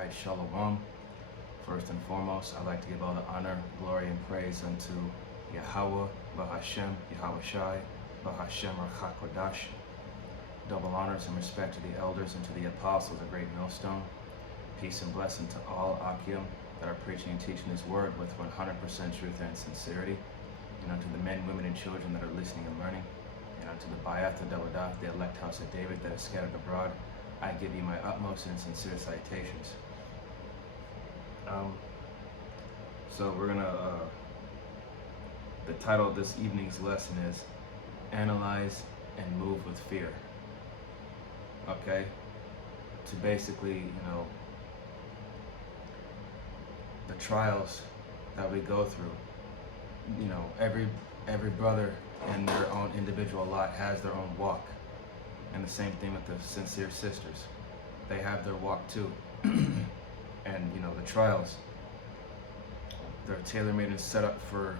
Yahushai Shalom. First and foremost, I'd like to give all the honor, glory, and praise unto Yahweh, Bahashem, Yahushai, Bahashem, Rachakodash. Double honors and respect to the elders and to the apostles of Great Millstone. Peace and blessing to all Akim that are preaching and teaching His word with 100% truth and sincerity. And unto the men, women, and children that are listening and learning. And unto the Bayath, the Dawadath, the elect house of David that is scattered abroad, I give you my utmost and sincere citations. So we're gonna, the title of this evening's lesson is Analyze and Move with Fear. Okay? To basically, the trials that we go through, every brother in their own individual lot has their own walk. And the same thing with the sincere sisters. They have their walk too. And the trials, they're tailor-made and set up for,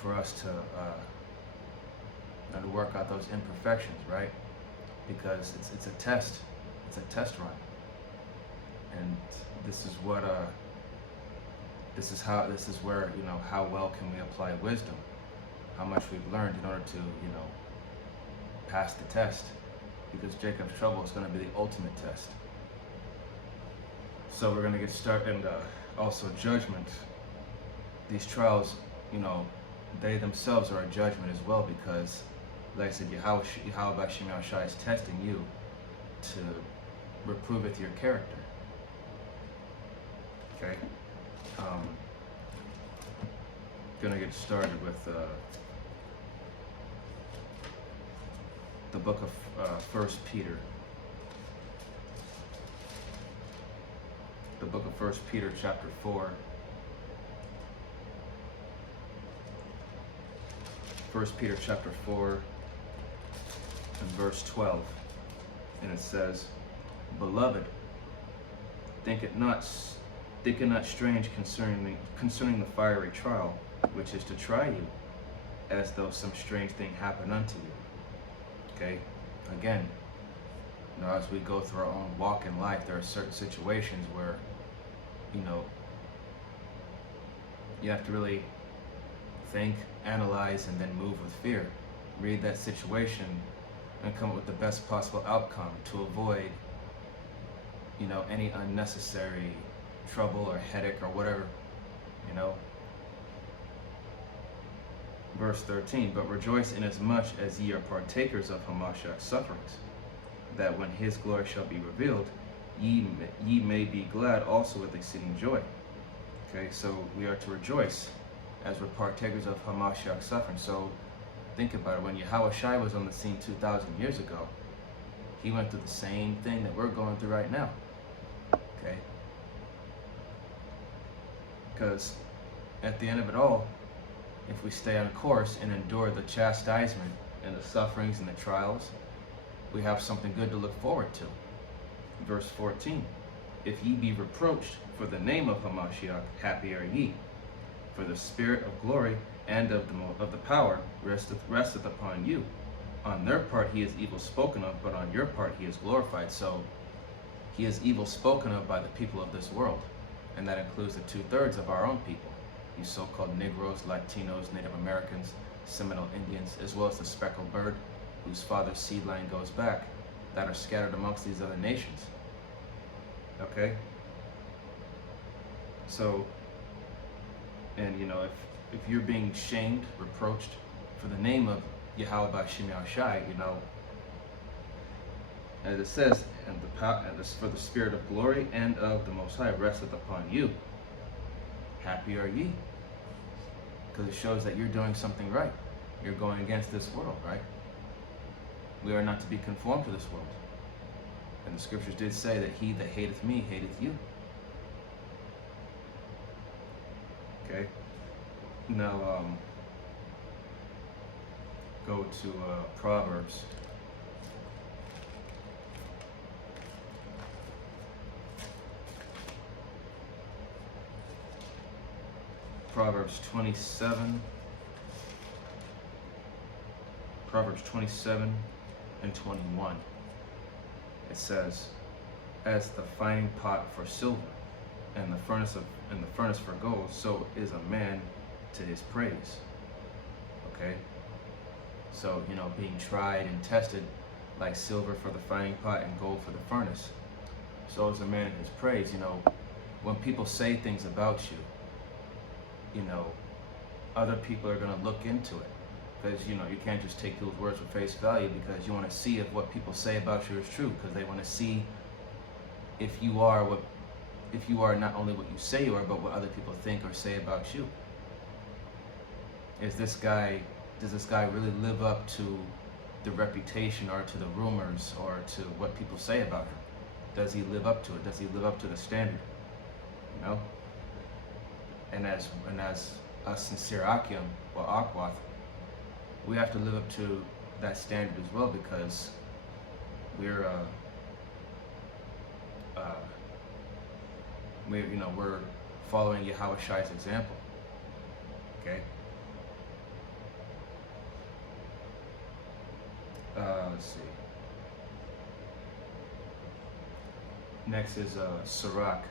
for us to work out those imperfections, right? Because it's a test. It's a test run. And this is what this is where, how well can we apply wisdom? How much we've learned in order to, pass the test. Because Jacob's trouble is going to be the ultimate test. So we're going to get started, and also judgment. These trials, they themselves are a judgment as well, because, like I said, Yahweh Bashim Yahushai is testing you to reproveth your character. Okay? Gonna get started with the book of 1 Peter. The book of 1 Peter chapter 4. 1 Peter chapter 4 and verse 12. And it says, Beloved, think it not strange concerning the fiery trial, which is to try you, as though some strange thing happened unto you. Okay? Again, as we go through our own walk in life, there are certain situations where, you have to really think, analyze, and then move with fear. Read that situation and come up with the best possible outcome to avoid, any unnecessary trouble or headache or whatever, Verse 13, But rejoice inasmuch as ye are partakers of Hamashiach's sufferings, that when his glory shall be revealed, ye may be glad also with exceeding joy. Okay, so we are to rejoice as we're partakers of Hamashiach's suffering. So think about it. When Yahushai was on the scene 2,000 years ago, he went through the same thing that we're going through right now. Okay? Because at the end of it all, if we stay on course and endure the chastisement and the sufferings and the trials, we have something good to look forward to. Verse 14, If ye be reproached for the name of Hamashiach, happy are ye, for the spirit of glory and of the power resteth upon you. On their part he is evil spoken of, but on your part he is glorified. So he is evil spoken of by the people of this world, and that includes the 2/3 of our own people. You so-called Negroes, Latinos, Native Americans, Seminole Indians, as well as the speckled bird, whose father's seed line goes back, that are scattered amongst these other nations. Okay? So, and if you're being shamed, reproached for the name of Yahweh Bashim Yahushai, as it says, for the spirit of glory and of the Most High resteth upon you. Happy are ye, because it shows that you're doing something right. You're going against this world, right? We are not to be conformed to this world. And the scriptures did say that he that hateth me hateth you. Okay? Now, go to Proverbs. Proverbs 27 and 21. It says, as the finding pot for silver, and the furnace for gold, so is a man to his praise. Okay? So, being tried and tested like silver for the finding pot and gold for the furnace. So is a man in his praise. When people say things about you, other people are going to look into it. Because, you can't just take those words for face value, because you want to see if what people say about you is true, because they want to see if you are not only what you say you are, but what other people think or say about you. Does this guy really live up to the reputation or to the rumors or to what people say about him? Does he live up to it? Does he live up to the standard? And as a sincere Akim or Akwath, we have to live up to that standard as well, because we're following Yahweh Shai's example. Okay. Let's see. Next is Sirach.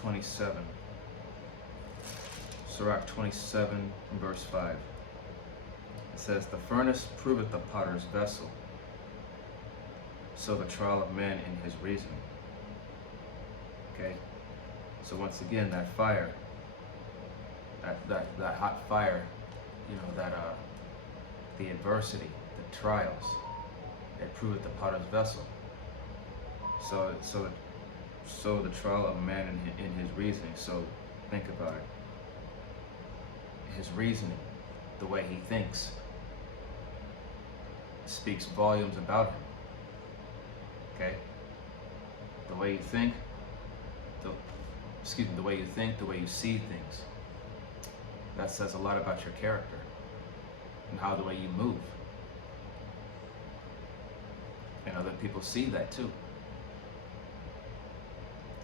27. Sirach 27 verse 5. It says, "The furnace proveth the potter's vessel, so the trial of man in his reasoning." Okay? So once again, that fire, that hot fire, the adversity, the trials, it proveth the potter's vessel. So the trial of man in his reasoning. So think about it. His reasoning, the way he thinks, speaks volumes about him. Okay? The way you think, the way you think, the way you see things, that says a lot about your character and how the way you move. And other people see that too.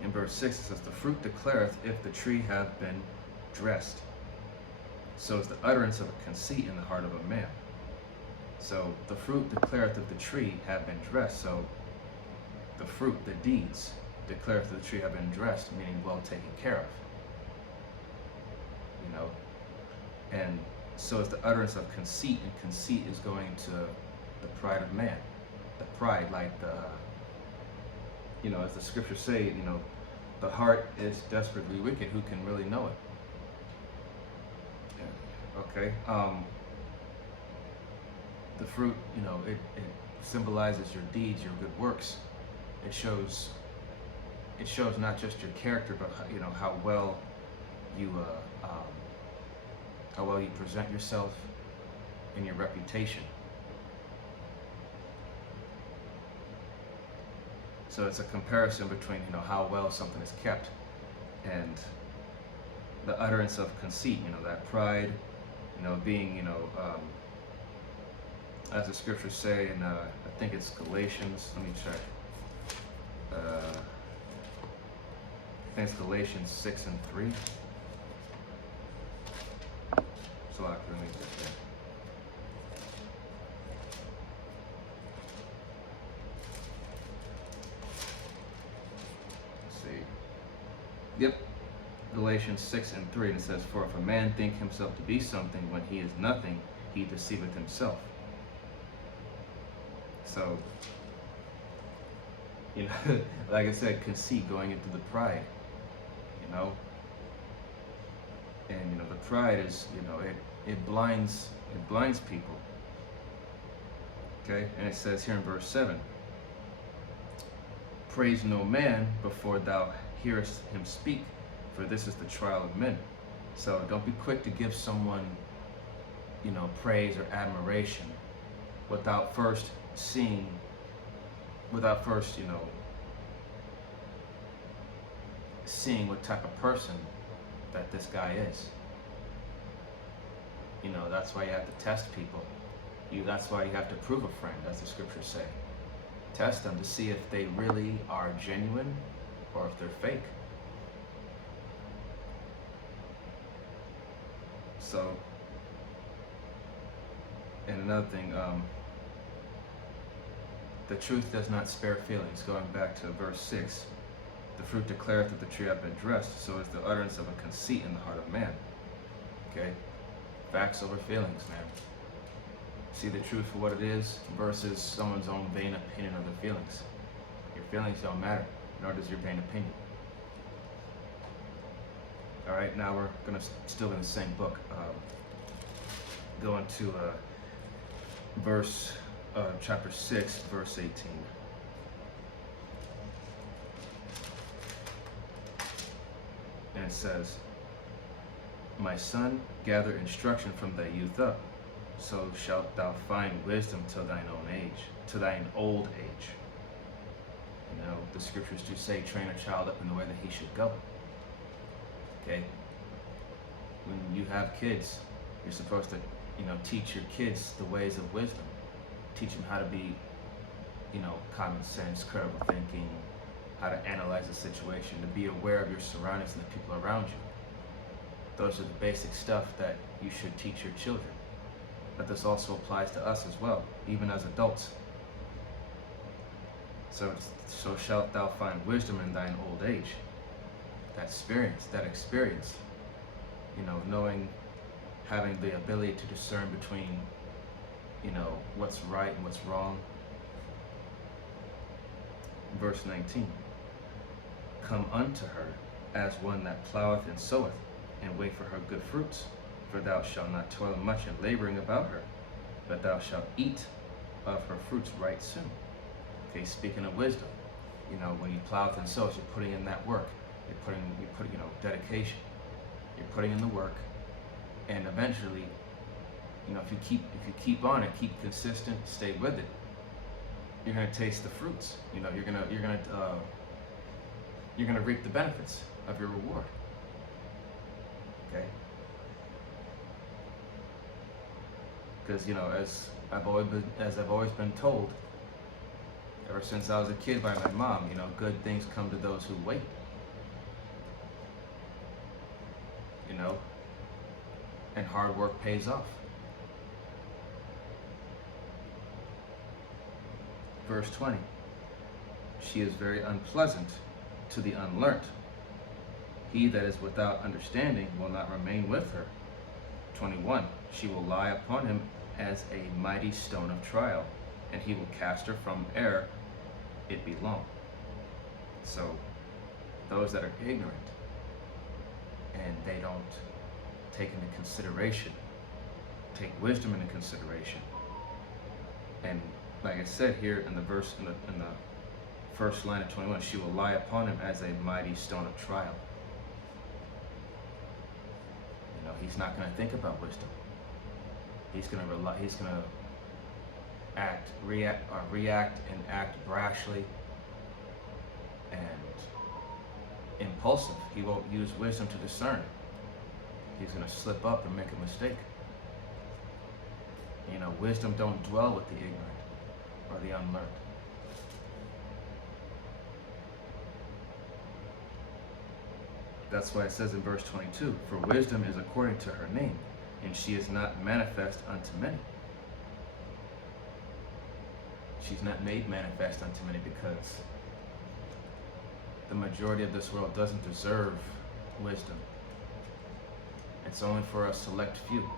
In verse 6 it says, "The fruit declareth if the tree have been dressed. So is the utterance of a conceit in the heart of a man." So the fruit declareth if the tree have been dressed. So the fruit, the deeds, declareth that the tree have been dressed, meaning well taken care of. And so is the utterance of conceit, and conceit is going to the pride of man. The pride, like as the scriptures say, the heart is desperately wicked. Who can really know it? Yeah. Okay. The fruit, it symbolizes your deeds, your good works. It shows not just your character, but how well you present yourself and your reputation. So it's a comparison between how well something is kept and the utterance of conceit. That pride, being as the scriptures say in I think it's Galatians. Let me check. I think it's Galatians 6:3. So let me get there. Let's see. Yep. Galatians 6:3, and it says, "For if a man think himself to be something when he is nothing, he deceiveth himself." So, like I said, conceit, going into the pride, and the pride is, it blinds people. Okay, and it says here in verse 7, "Praise no man before thou hearest him speak, for this is the trial of men." So don't be quick to give someone, praise or admiration without first seeing what type of person that this guy is. That's why you have to test people. That's why you have to prove a friend, as the scriptures say. Test them to see if they really are genuine or if they're fake. So And another thing, the truth does not spare feelings. Going back to verse 6, the fruit declareth that the tree hath been dressed, so is the utterance of a conceit in the heart of man. Okay? Facts over feelings, man. See the truth for what it is versus someone's own vain opinion of their feelings. Your feelings don't matter, nor does your vain opinion. All right, now we're going to still in the same book. Going to chapter 6, verse 18. And it says, My son, gather instruction from thy youth up, so shalt thou find wisdom till thine own age, to thine old age. You know, the scriptures do say, train a child up in the way that he should go. Okay? When you have kids, you're supposed to, teach your kids the ways of wisdom. Teach them how to be, common sense, critical thinking, how to analyze a situation, to be aware of your surroundings and the people around you. Those are the basic stuff that you should teach your children. But this also applies to us as well, even as adults. So shalt thou find wisdom in thine old age. That experience, knowing, having the ability to discern between, what's right and what's wrong. Verse 19, come unto her as one that ploweth and soweth, and wait for her good fruits. For thou shalt not toil much in laboring about her, but thou shalt eat of her fruits right soon. Okay, speaking of wisdom, when you ploweth and sows, you're putting in that work. You're putting dedication. You're putting in the work, and eventually, if you keep on and keep consistent, stay with it, you're gonna taste the fruits. You're gonna reap the benefits of your reward. Okay. Because as I've always been told, ever since I was a kid by my mom, good things come to those who wait. And hard work pays off. Verse 20, she is very unpleasant to the unlearned. He that is without understanding will not remain with her. 21, she will lie upon him as a mighty stone of trial, and he will cast her from ere it be long. So those that are ignorant and they don't take wisdom into consideration, and like I said here in the verse, in the first line of 21, she will lie upon him as a mighty stone of trial. He's not going to think about wisdom. He's going to react and act brashly and impulsive. He won't use wisdom to discern. He's going to slip up and make a mistake. Wisdom don't dwell with the ignorant or the unlearned. That's why it says in verse 22, for wisdom is according to her name, and she is not manifest unto many. She's not made manifest unto many because the majority of this world doesn't deserve wisdom. It's only for a select few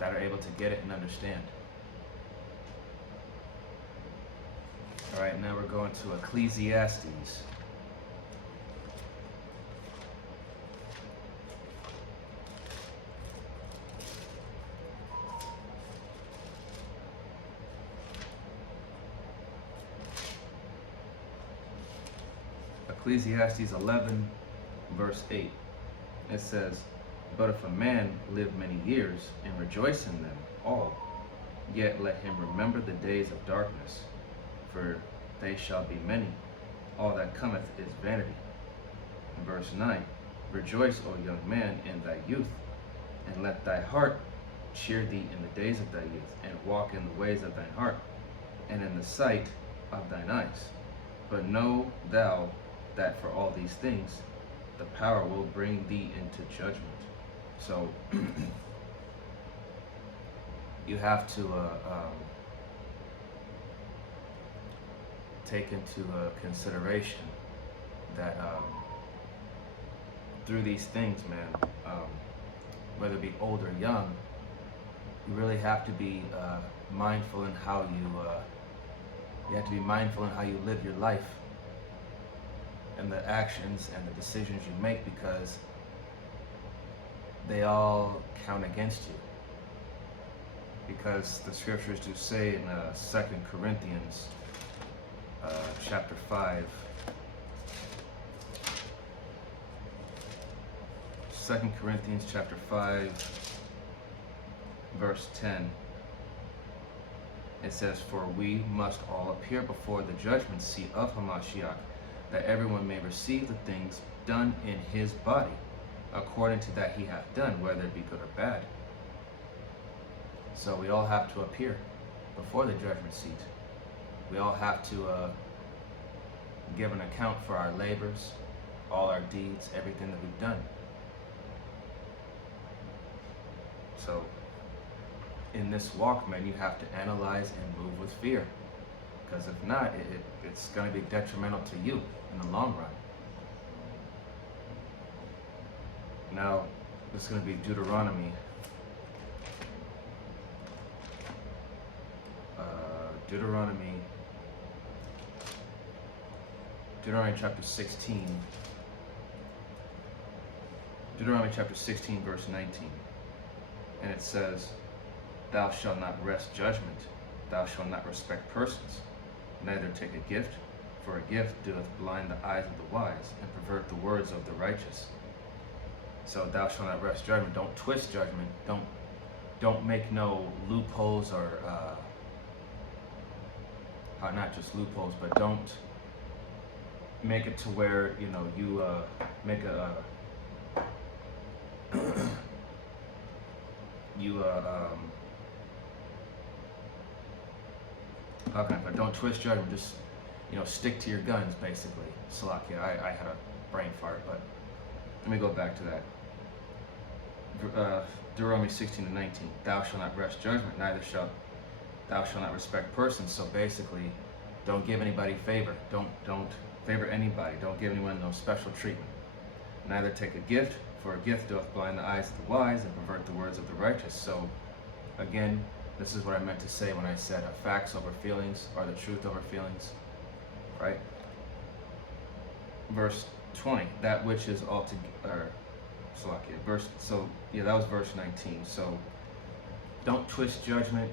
that are able to get it and understand. All right, now we're going to Ecclesiastes. Ecclesiastes 11, verse 8. It says, but if a man live many years and rejoice in them all, yet let him remember the days of darkness, for they shall be many. All that cometh is vanity. In verse 9, rejoice, O young man, in thy youth, and let thy heart cheer thee in the days of thy youth, and walk in the ways of thine heart, and in the sight of thine eyes. But know thou that for all these things the power will bring thee into judgment. So, you have to take into consideration that through these things, man, whether it be old or young, you really have to be mindful in how you have to be mindful in how you live your life and the actions and the decisions you make, because they all count against you. Because the scriptures do say in 2 Corinthians chapter 5, 2 Corinthians chapter 5 verse 10, it says, "For we must all appear before the judgment seat of Hamashiach, that everyone may receive the things done in his body, according to that he hath done, whether it be good or bad." So we all have to appear before the judgment seat. We all have to give an account for our labors, all our deeds, everything that we've done. So in this walk, man, you have to analyze and move with fear, because if not, it's going to be detrimental to you in the long run. Now, this is going to be Deuteronomy. Deuteronomy chapter 16. Deuteronomy chapter 16, verse 19. And it says, "Thou shalt not wrest judgment, thou shalt not respect persons, neither take a gift, for a gift doeth blind the eyes of the wise, and pervert the words of the righteous." So thou shalt not wrest judgment. Don't twist judgment. Don't make no loopholes, or not just loopholes, but don't make it to where you make a how can I put it? Don't twist judgment. Just stick to your guns, basically. Salakia, I had a brain fart, but let me go back to that. Deuteronomy 16:19. "Thou shalt not wrest judgment, neither shalt thou shalt not respect persons." So basically, don't give anybody favor. Don't favor anybody. Don't give anyone no special treatment. "Neither take a gift, for a gift doth blind the eyes of the wise, and pervert the words of the righteous." So again, this is what I meant to say when I said facts over feelings, or the truth over feelings, right? Verse 20, "That which is altogether," that was verse 19. So don't twist judgment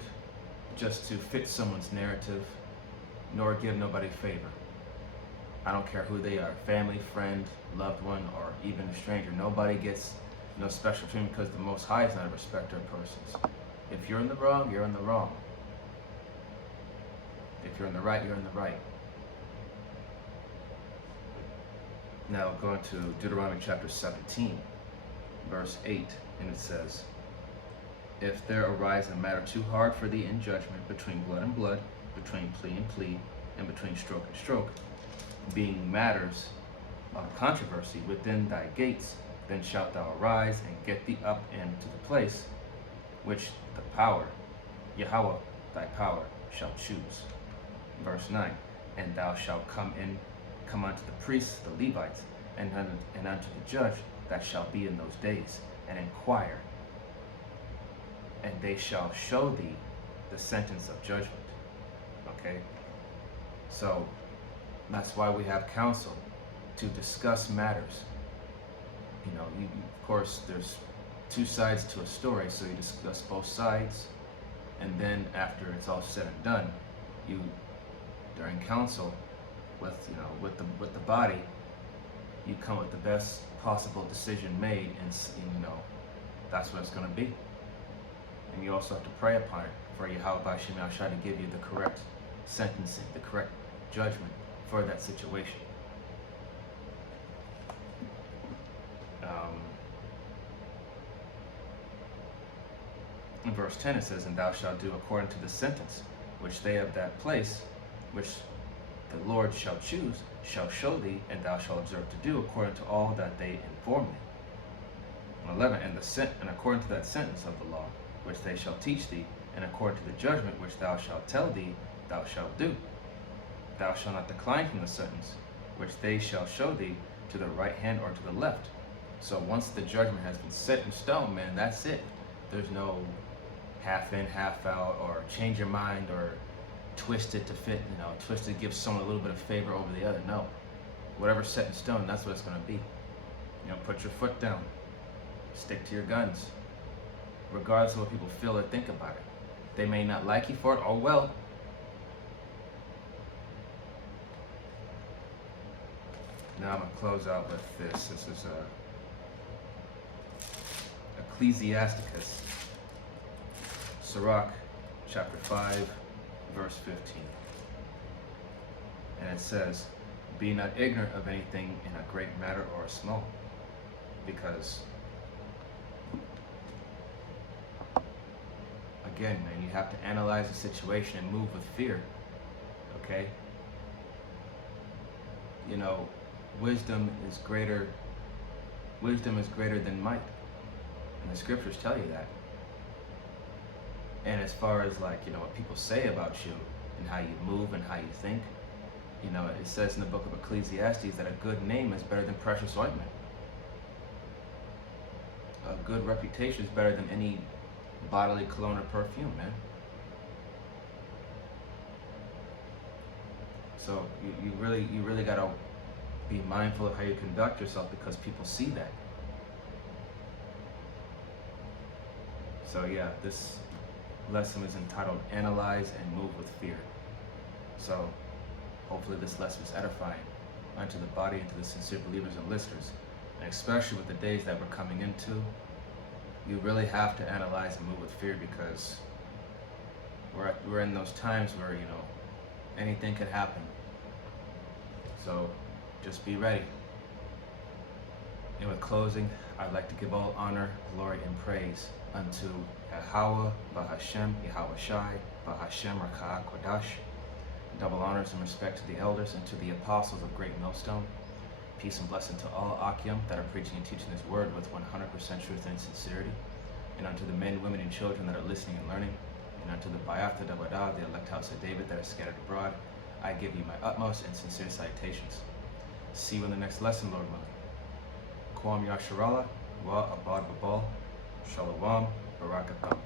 just to fit someone's narrative, nor give nobody favor. I don't care who they are, family, friend, loved one, or even a stranger. Nobody gets no special treatment, because the Most High is not a respecter of persons. If you're in the wrong, you're in the wrong. If you're in the right, you're in the right. Now going to Deuteronomy chapter 17, verse 8, and it says, "If there arise a matter too hard for thee in judgment, between blood and blood, between plea and plea, and between stroke and stroke, being matters of controversy within thy gates, then shalt thou arise and get thee up into the place which the power, Yahweh thy power, shall choose." Verse 9, "And thou shalt come unto the priests, the Levites, and unto the judge that shall be in those days, and inquire, and they shall show thee the sentence of judgment." Okay? So that's why we have counsel, to discuss matters. Of course, there's two sides to a story, so you discuss both sides, and then after it's all said and done, you, during counsel with the body, you come with the best possible decision made, and that's what it's going to be. And you also have to pray upon it for Yahweh B'Shem Yahshua to give you the correct sentencing, the correct judgment for that situation. In verse 10 it says, "And thou shalt do according to the sentence which they of that place, which the Lord shall choose, shall show thee, and thou shalt observe to do according to all that they inform thee." And 11, and according to that sentence of the law, which they shall teach thee, and according to the judgment which thou shalt tell thee, thou shalt do. Thou shalt not decline from the sentence, which they shall show thee, to the right hand or to the left. So once the judgment has been set in stone, man, that's it. There's no half in, half out, or change your mind, or twist it to fit, twist it, give someone a little bit of favor over the other. No. Whatever's set in stone, that's what it's going to be. Put your foot down. Stick to your guns. Regardless of what people feel or think about it. They may not like you for it. Oh well. Now I'm going to close out with this. This is Ecclesiasticus, Sirach, chapter 5, verse 15. And it says, be not ignorant of anything in a great matter or a small. Because, again, man, you have to analyze the situation and move with fear. Okay? Wisdom is greater than might. And the scriptures tell you that. And as far as what people say about you and how you move and how you think, it says in the book of Ecclesiastes that a good name is better than precious ointment. A good reputation is better than any bodily cologne or perfume, man. So you really gotta be mindful of how you conduct yourself, because people see that. So yeah, this lesson is entitled Analyze and Move with Fear. So hopefully this lesson is edifying unto the body and to the sincere believers and listeners. And especially with the days that we're coming into, you really have to analyze and move with fear, because we're in those times where anything could happen. So just be ready. And with closing, I'd like to give all honor, glory, and praise unto Yahweh, Bahashem, Yahweh Shai, Bahashem, Raka'ah Kodash. Double honors and respect to the elders and to the apostles of Great Millstone. Peace and blessing to all Akim that are preaching and teaching His word with 100% truth and sincerity. And unto the men, women, and children that are listening and learning. And unto the Bayatha Dabada, the elect house of David that are scattered abroad, I give you my utmost and sincere salutations. See you in the next lesson, Lord willing. Kwam Yasharallah, Wa Abad Babal, Shalom, Barakatam.